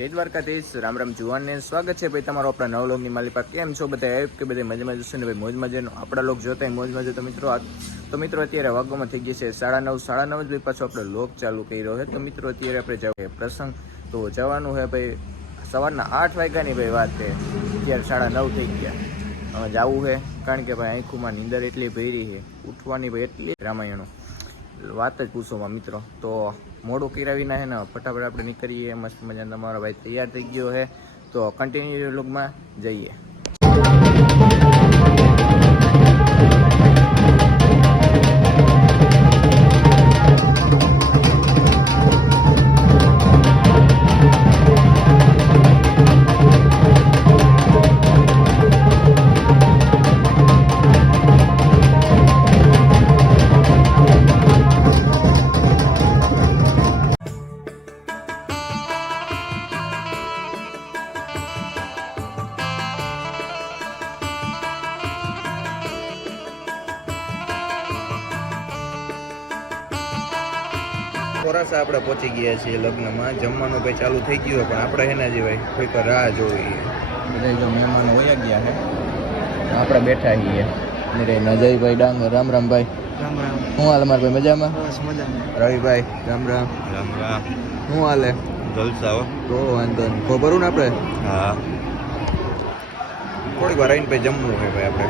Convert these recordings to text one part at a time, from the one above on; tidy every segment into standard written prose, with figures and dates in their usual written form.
જય દ્વારકાધીશ, રામ રામ જુવાનને સ્વાગત છે ભાઈ તમારો આપણા નવલોકની માલિકા. કેમ છો બધા? એપ કે બધા મજામાં જશે ને ભાઈ? મોજ મજાનો આપણા લોક જોતા હોય મોજ મજા. તો મિત્રો અત્યારે વાગોમાં થઈ ગઈ છે 9:30 જ ભાઈ. પાછો આપણે લોક ચાલુ કર્યો છે. તો મિત્રો અત્યારે આપણે જવું પ્રસંગ તો જવાનું છે ભાઈ. સવારના 8 વાગ્યાની ભાઈ વાત છે, અત્યારે 9:30 થઈ ગયા. હવે જવું છે કારણ કે ભાઈ આંખોમાં નીંદર એટલી ભરી છે, ઉઠવાની ભાઈ એટલી રામાયણો વાત જ પૂછોમાં મિત્રો. તો મોડું કરાવીને હે ને ફટાફટ આપણે નીકળીએ. મસ્ત મજાનો તમારો ભાઈ તૈયાર થઈ ગયો છે, તો કન્ટિન્યુ લોકમાં જઈએ. થોડાસા આપણે પહોંચી ગયા છીએ લગ્નમાં. જમવાનું ભાઈ ચાલુ થઈ ગયું પણ આપણે હેના જે ભાઈ કોઈક રાહ જોવી. બધા જો મહેમાનો વયા ગયા છે, આપણે બેઠા છીએ. નજયભાઈ ડાંગ, રામ રામ ભાઈ. રામ રામ. શું હાલ મારા ભાઈ? મજામાં? બસ મજામાં. રવિભાઈ રામ રામ. રામ રામ. શું હાલે? જલસા હો. તો વાંધો નહીં. ખબર ને આપણે? હા. થોડીક વાર આવીને ભાઈ જમવું છે ભાઈ આપણે.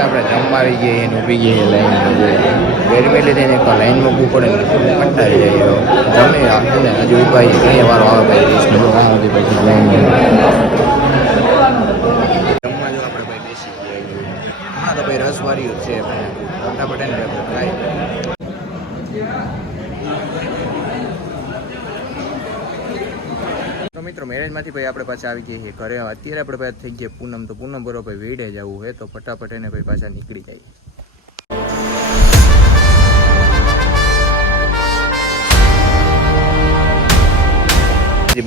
આપણે જમવા આવી ગઈએ એને ઊભી ગઈએ લાઈન ગરમી લીધે ને લાઈનમાં ઊભું પડે કંટાળી જાય. જમે ને હજુ ઊભા ઘણી વાર આવે ભાઈ પછી લાઈન જમવા જો આપણે ભાઈ બેસી ગયા. હા તો ભાઈ રસ વાળી છે ફટાફટ એને ખાઈ. તો મિત્રો મેરેજમાંથી ભાઈ આપણે પાછા આવી ગયા છીએ ઘરે. અત્યારે આપણે ભાઈ થઈ ગયા પૂનમ. તો પૂનમ બરોબર ભાઈ વેડે જવું હોય તો ફટાફટ એને ભાઈ પાછા નીકળી જાય.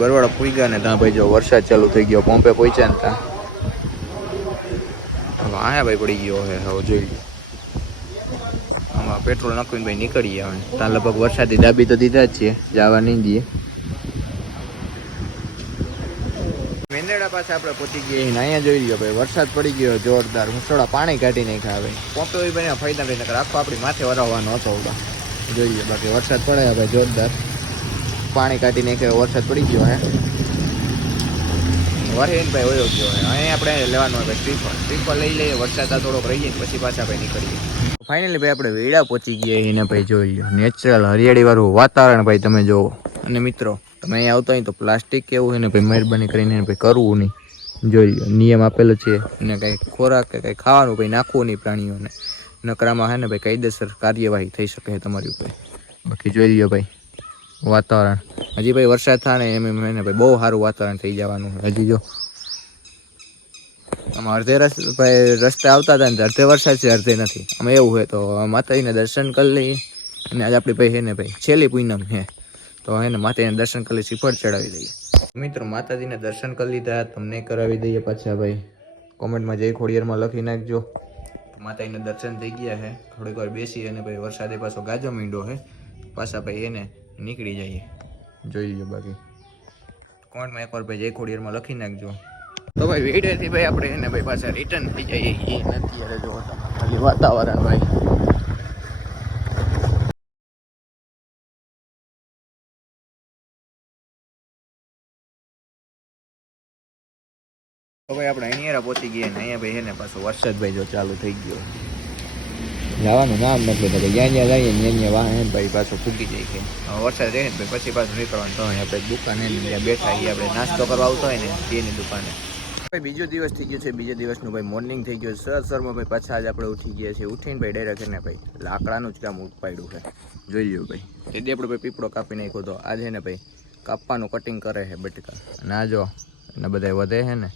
બરવાડા પૂગ્યા ને ત્યાં ભાઈ જો વરસાદ ચાલુ થઈ ગયો. પંપે પહોંચ્યા ને ત્યાં હવે આયા ભાઈ પડી ગયો હે. હવે જોઈ લો આમાં પેટ્રોલ નાખીને ભાઈ નીકળીએ. હવે ત્યાં લગભગ વરસાદી દાબી તો દીધા જ છીએ, જવા નહીં જઈએ. મેંદરડા પાસે આપણે પહોંચી ગયા. અહીંયા જોઈ લો ભાઈ વરસાદ પડી ગયો જોરદાર. થોડા પાણી કાઢી નાખ્યા. હવે પંપે હોય બને ફાયદા નહીં નકર આખો આપણી માથે વરાવવાનો હતો. જોઈ લો બાકી વરસાદ પડે ભાઈ જોરદાર. પાણી કાઢી નાખ્યો, વરસાદ પડી ગયો હે. વરહેન ભાઈ વયો ગયો હે. અહીંયા આપણે લેવાનું હોય ટ્રીપર લઈ લઈએ. વરસાદ આ થોડોક રહી જાય પછી પાછા ભાઈ નીકળીએ. ફાઇનલી ભાઈ આપણે વેડા પહોંચી ગયા એને ભાઈ જોઈ લો. નેચરલ હરિયાળી વાળું વાતાવરણ ભાઈ તમે જોવો. અને મિત્રો તમે અહીંયા આવતા હોય તો પ્લાસ્ટિક કેવું હોય ને ભાઈ મહેરબાની કરીને ભાઈ કરવું નહીં. જોઈ લો નિયમ આપેલો છે. અને કંઈ ખોરાક કે કંઈ ખાવાનું ભાઈ નાખવું નહીં પ્રાણીઓને. નકરામાં હે ને ભાઈ કાયદેસર કાર્યવાહી થઈ શકે છે તમારી ઉપર. બાકી જોઈ લો ભાઈ વાતાવરણ. હજી ભાઈ વરસાદ થાય ને એમ એને ભાઈ બહુ સારું વાતાવરણ થઈ જવાનું. હજી જો આમાં અડધે રસ્તે આવતા હતા ને અડધે વરસાદ છે અડધે નથી. આમાં એવું હોય તો માતાજીને દર્શન કરી લઈએ. અને આજે આપણી ભાઈ હે ને ભાઈ છેલ્લી પૂનમ હે તો એને માતાજીને દર્શન કરી શ્રીફળ ચડાવી દઈએ. મિત્રો માતાજીને દર્શન કરી લીધા, તમને કરાવી દઈએ પાછા ભાઈ. કોમેન્ટમાં જય ખોડિયારમાં લખી નાખજો. માતાજીને દર્શન થઈ ગયા છે. થોડીક વાર બેસી અને ભાઈ વરસાદે પાછો ગાજો મીંડો છે. પાછા ભાઈ એને નીકળી જઈએ. જોઈ લો બાકી કોમેન્ટમાં એકવાર ભાઈ જય ખોડિયારમાં લખી નાખજો. તો ભાઈ વિડીયોથી ભાઈ આપણે એને ભાઈ પાછા રિટર્ન થઈ જઈએ. એ નથી અરે જો ખાલી વાતાવરણ ભાઈ. તો ભાઈ આપણે અહીંયા પહોંચી ગયા ને અહીંયા ભાઈ એને પાછો વરસાદ ભાઈ જો ચાલુ થઈ ગયો. જવાનું નામ નથી લેતા. જ્યાં જ્યાં જઈએ ત્યાં વાહન ભાઈ પાછો ફૂગી જાય છે. વરસાદ રહે ને ભાઈ પછી પાછું નીકળવાનું તો આપણે દુકાને ત્યાં બેઠા છીએ. આપણે નાસ્તો કરવા આવતો હોય ને તેની દુકાને. ભાઈ બીજો દિવસ થઈ ગયો છે. બીજા દિવસનું ભાઈ મોર્નિંગ થઈ ગયું. સરમાં ભાઈ પાછા આજે આપણે ઉઠી ગયા છીએ. ઉઠીને ભાઈ ડાયરેક્ટ ને ભાઈ લાકડાનું જ કામ ઉપાડ્યું છે. જોઈ લો ભાઈ તેથી આપણે ભાઈ પીપળો કાપી નાખ્યો તો આજે ને ભાઈ કાપવાનું કટિંગ કરે છે બટકા. ના જો અને બધા વધે છે ને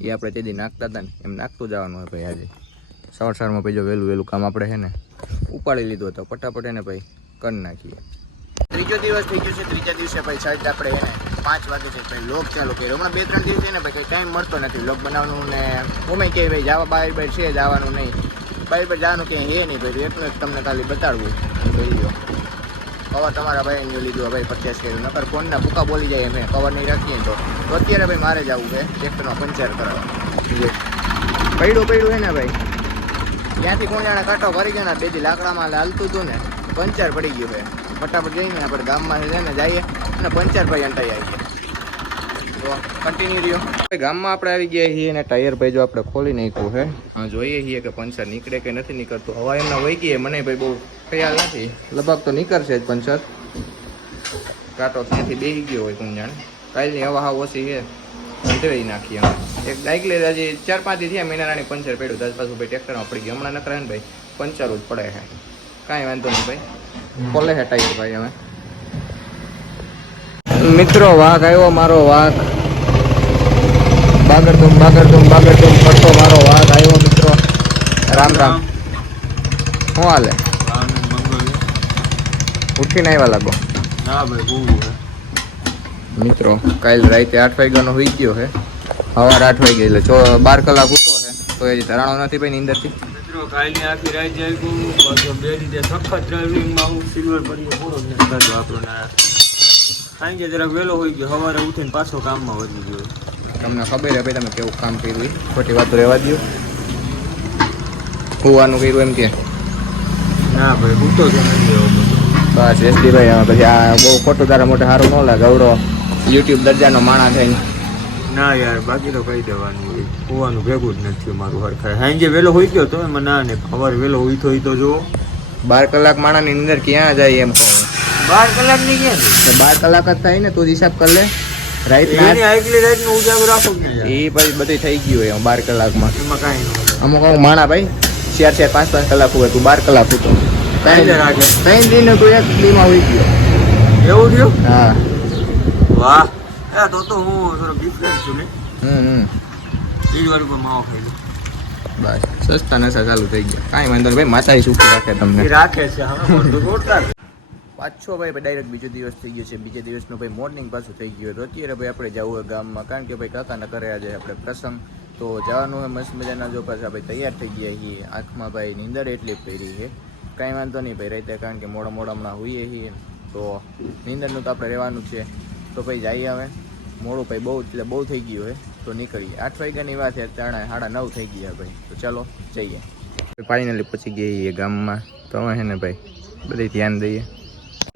એ આપણે તેથી નાખતા હતા ને એમ નાખતું જવાનું હોય ભાઈ. આજે સવારમાં ભાઈ જો વહેલું કામ આપણે છે ને ઉપાડી લીધું હતો. ફટાફટ એને ભાઈ કરી નાખીએ. ત્રીજો દિવસ થઈ ગયો છે. ત્રીજા દિવસે ભાઈ સાઈડ આપણે એને 5 વાગે છે ભાઈ લોક ચાલુ કર્યો. હમણાં 2-3 દિવસ છે ને ભાઈ કંઈ ટાઈમ મળતો નથી લોક બનાવવાનું ને ગમે કે ભાઈ જવા બહાર છે જવાનું નહીં. બહાર જવાનું ક્યાંય એ નહીં ભાઈ. એટલું જ તમને ખાલી બતાડવું. જોઈ લો કવર તમારા ભાઈ લીધું ભાઈ 50 કર્યું, નકર ફોનના ભૂકા બોલી જાય એમ કવર નહીં રાખીએ તો અત્યારે ભાઈ મારે જ આવું છે ટ્રેક્ટરમાં પંચર કરાવવા. પડ્યું હે ને ભાઈ, ત્યાંથી કોણ જાણે કાંટો કરી ગયો ને, બેથી લાકડામાં હાલતું હતું ને પંચર પડી ગયું છે. ફટાફટ જઈને આપણે ગામમાં છે ને જઈએ અને પંચર ભાઈ અંટાઈ આવીએ. તો કન્ટિન્યુ રહ્યો. ગામમાં આપણે આવી ગયા છીએ અને ટાયર ભાઈ જો આપણે ખોલી નાખ્યું છે. હા જોઈએ છીએ કે પંચર નીકળે કે નથી નીકળતું. હવા એમના વહી ગઈ, મને ભાઈ બહુ ખ્યાલ નથી, લગભગ તો નીકળશે જ પંચર. કાંટો ત્યાંથી બેસી ગયો હોય કોણ જાણે. કાલની હવા હા ઓછી છે, અંતરી નાખીએ. એક સાયકલ હજી 4-5 દી થયા મહિનારાણી પંચર પડ્યું, 10 પાછું ભાઈ ટ્રેક્ટરમાં પડી ગયું. હમણાં નકરા ને ભાઈ પંચર જ પડે છે, કાંઈ વાંધો નહીં ભાઈ. ખોલે છે ટાયર ભાઈ હવે. મિત્રો વાઘ આવ્યો, મારો વાઘ બાગડતુમ પડતો મારો વાઘ આવ્યો. મિત્રો રામ રામ, શું હાલે? ઉઠીને આવ્યા લાગો? ના ભાઈ મિત્રો કાલ રાતે 8 વાગ્યાનો હોઈ ગયો છે, સવારે 8 વાગે એટલે 12 કલાક ઉઠો છે તો એ ધરાણો નથી ભાઈ નીંદરથી. મિત્રો કાલની આખી રાત જાગ્યું, પાછો 2 રીતે સખત ડ્રાઇવિંગમાં હું સિલ્વર ભરીએ પૂરો જ નથી થતો આપણને. સાંજે જરાક વહેલો હોઈ ગયો, સવારે ઉઠીને પાછો કામમાં વધી ગયો. તમને ખબર છે ભાઈ તમે કેવું કામ કર્યું, ખોટી વાતો રહેવા દો. કુવાનું કર્યું એમ કે ના ભાઈ ઉઠતો જ નથી એવો બધો. બસ એસડી ભાઈ પછી આ બહુ ખોટું તારા મોટે સારું ન લાગે. અવડો યુટ્યુબ દરજાનો માણા થઈને. ના યાર બાકી તો કહી દેવાનું હોય, કુવાનું ભેગું જ નથી મારું હરખાય. સાંજે વહેલો હોઈ ગયો તો એમાં ના ને સવારે વહેલો ઉઠો તો જો 12 કલાક માણાની અંદર ક્યાં જાય એમ કહું. 12 કલાકની ક્યાં છે? 12 કલાક જ થાય ને, તું હિસાબ કર લે. એની આગલી રાતનો ઉજાગરો રાખો કે યાર. એ પછી બધું થઈ ગયું હોય 12 કલાકમાં. એમાં કાંઈ ન હોય. અમુક માણા ભાઈ 4-4, 5-5 કલાક હોય, તું 12 કલાક હતો. ત્રણ દિન તું એક દીમાં હોઈ ગયો. એવું થયું? હા વાહ. તો હું થોડો ડિફરન્સ છું ને. એ જ વાર પર માવો ખાઈ લો. બસ સસ્તા નશા ચાલુ થઈ ગયા, કાંઈ વાંધો નહીં ભાઈ. માતા સુખી રાખે તમને. એ રાખે છે હવે ગોળતા. પાછો ભાઈ ડાયરેક્ટ બીજો દિવસ થઈ ગયો છે. બીજા દિવસનો ભાઈ મોર્નિંગ પાછું થઈ ગયું. તો અત્યારે ભાઈ આપણે જવું હોય ગામમાં, કારણ કે ભાઈ કાકાના ઘરે આજે આપણે પ્રસંગ તો જવાનું હોય. મસ્ત મજાના જો પાછા ભાઈ તૈયાર થઈ ગયા છીએ. આંખમાં ભાઈ નીંદર એટલી પડી છે, કાંઈ વાંધો નહીં ભાઈ રહેતા, કારણ કે મોડા હમણાં હોઈએ છીએ તો નીંદરનું તો આપણે રહેવાનું છે. તો ભાઈ જઈએ હવે. મોડું ભાઈ બહુ એટલે બહુ થઈ ગયું હોય તો નીકળીએ. 8 વાગ્યાની વાત છે, 9:30 થઈ ગયા ભાઈ. તો ચાલો જઈએ. ફાઇનલી પહોંચી ગયા છીએ ગામમાં. તો હવે છે ને ભાઈ બધી ધ્યાન દઈએ.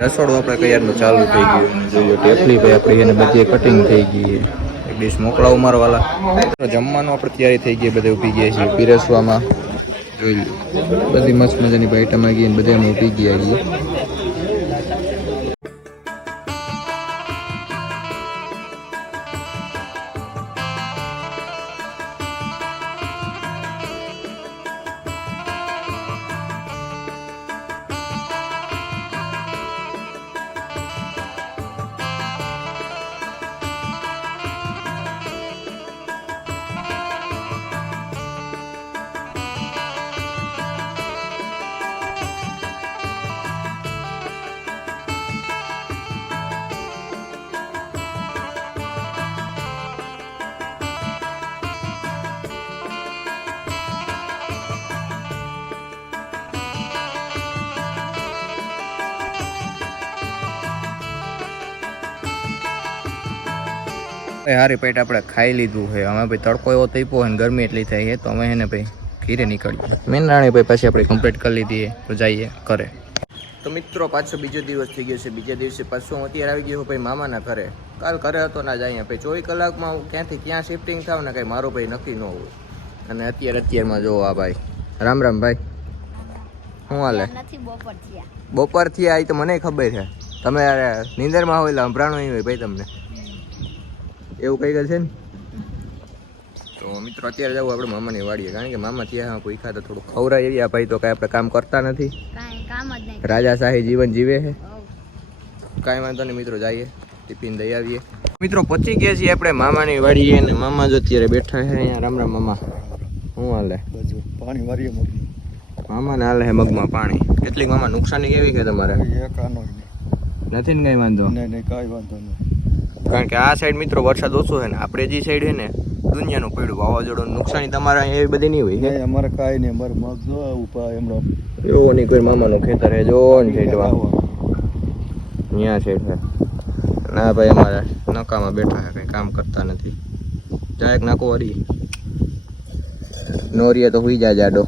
રસોડું આપણે કયારનું ચાલુ થઈ ગયું. જોઈએ ટેપલી ભાઈ આપણી એને બધી કટિંગ થઈ ગઈ. એક ડીશ મોકલાવું મારો વાલા. જમવાનું આપણે તૈયારી થઈ ગઈ, બધે ઊભી ગયા છીએ પીરસવામાં. જોઈ લો બધી મસ્ત મજાની ભાઈ આઈટમ આવી ગઈ ને બધે અમે ઊભી ગયા છીએ. હારી પેટ આપણે ખાઈ લીધું છે. અમે ભાઈ તડકો એવો તૈપો હોય ને ગરમી એટલી થાય છે તો અમે એને ભાઈ ઘીરે નીકળીએ. મેન રાણી ભાઈ પછી આપણે કમ્પ્લીટ કરી લીધી તો જઈએ ઘરે. તો મિત્રો પાછો બીજો દિવસ થઈ ગયો છે. બીજા દિવસે પાછો હું અત્યારે આવી ગયો ભાઈ મામાના ઘરે. કાલ ઘરે હતો ના જાય ભાઈ 24 કલાકમાં હું ક્યાંથી ક્યાં શિફ્ટિંગ થાવ ને કાંઈ મારું ભાઈ નક્કી ન હોય. અને અત્યારમાં જોવો આ ભાઈ. રામ રામ ભાઈ, શું હાલે? બપોર થયા એ તો મને ખબર છે. તમે નીંદરમાં હોય એટલે સંભળાણું નહીં હોય ભાઈ તમને, એવું કઈ ગયું છે ને. તો મિત્રો અત્યારે જવું આપણે મામાની વાડીએ, કારણ કે મામા ત્યાં કોઈ ખાતે થોડું ખવરાય એવી. આ ભાઈ તો કાંઈ આપણે કામ કરતા નથી, રાજાશાહી જીવન જીવે છે. કાંઈ વાંધો નહીં મિત્રો, જઈએ ટિફિન દઈ આવીએ. મિત્રો પહોંચી ગયા છીએ આપણે મામાની વાડીએ ને મામા જો અત્યારે બેઠા છે અહીંયા. રામ રામ મામા, શું હાલે? પાણી વારીએ મામાને હાલે છે મગમાં પાણી. કેટલીક મામા નુકસાની કેવી છે તમારે? નથી ને કઈ વાંધો? નહીં કાંઈ વાંધો નહીં, કારણ કે આ સાઈડ મિત્રો વરસાદ ઓછો છે ને આપણે જે સાઈડ છે ને દુનિયાનું પડ્યું વાવાઝોડું નુકસાની તમારા એવી બધી નહીં હોય. અમારે કાંઈ નહીં, અમારે મગ જો ઉપા એમનો એવું નહીં કોઈ મામાનું ખેતર હે જો ને ખેતવા અહીંયા છે ના ભાઈ અમારે નકામાં બેઠા છે કંઈ કામ કરતા નથી ડાયરેક્ટ નાખો વરી નોરીએ તો હુઈ જા જાડો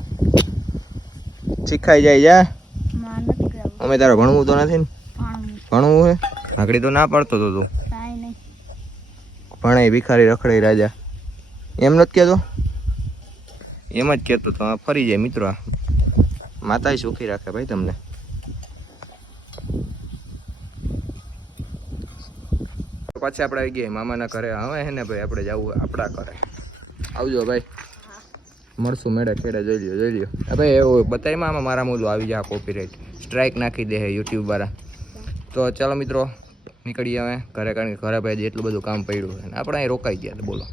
શીખાઈ જાય જા અમે તારે ભણવું તો નથી ને ભણવું હે આકડી તો ના પડતો તો તું ભણાઈ ભિખારી રખડાઈ રાજા એમ નથી કહેતો એમ જ કહેતો તો આ ફરી જાય મિત્રો માતાએ સુખી રાખે ભાઈ તમને પાછી આપણે આવી ગયા મામાના ઘરે હવે હે ને ભાઈ આપણે જવું આપણા ઘરે આવજો ભાઈ મળશું મેળે ખેડે જોઈ લ્યો હવે એવું બતાવીમાં આમાં મારા મોલું આવી જાય કોપીરાઇટ સ્ટ્રાઇક નાખી દે યુટ્યુબ વાળા તો ચાલો મિત્રો નીકળીએ હવે ઘરે કારણ કે ઘરે ભાઈ એટલું બધું કામ પડ્યું અને આપણે અહીં રોકાઈ ગયા બોલો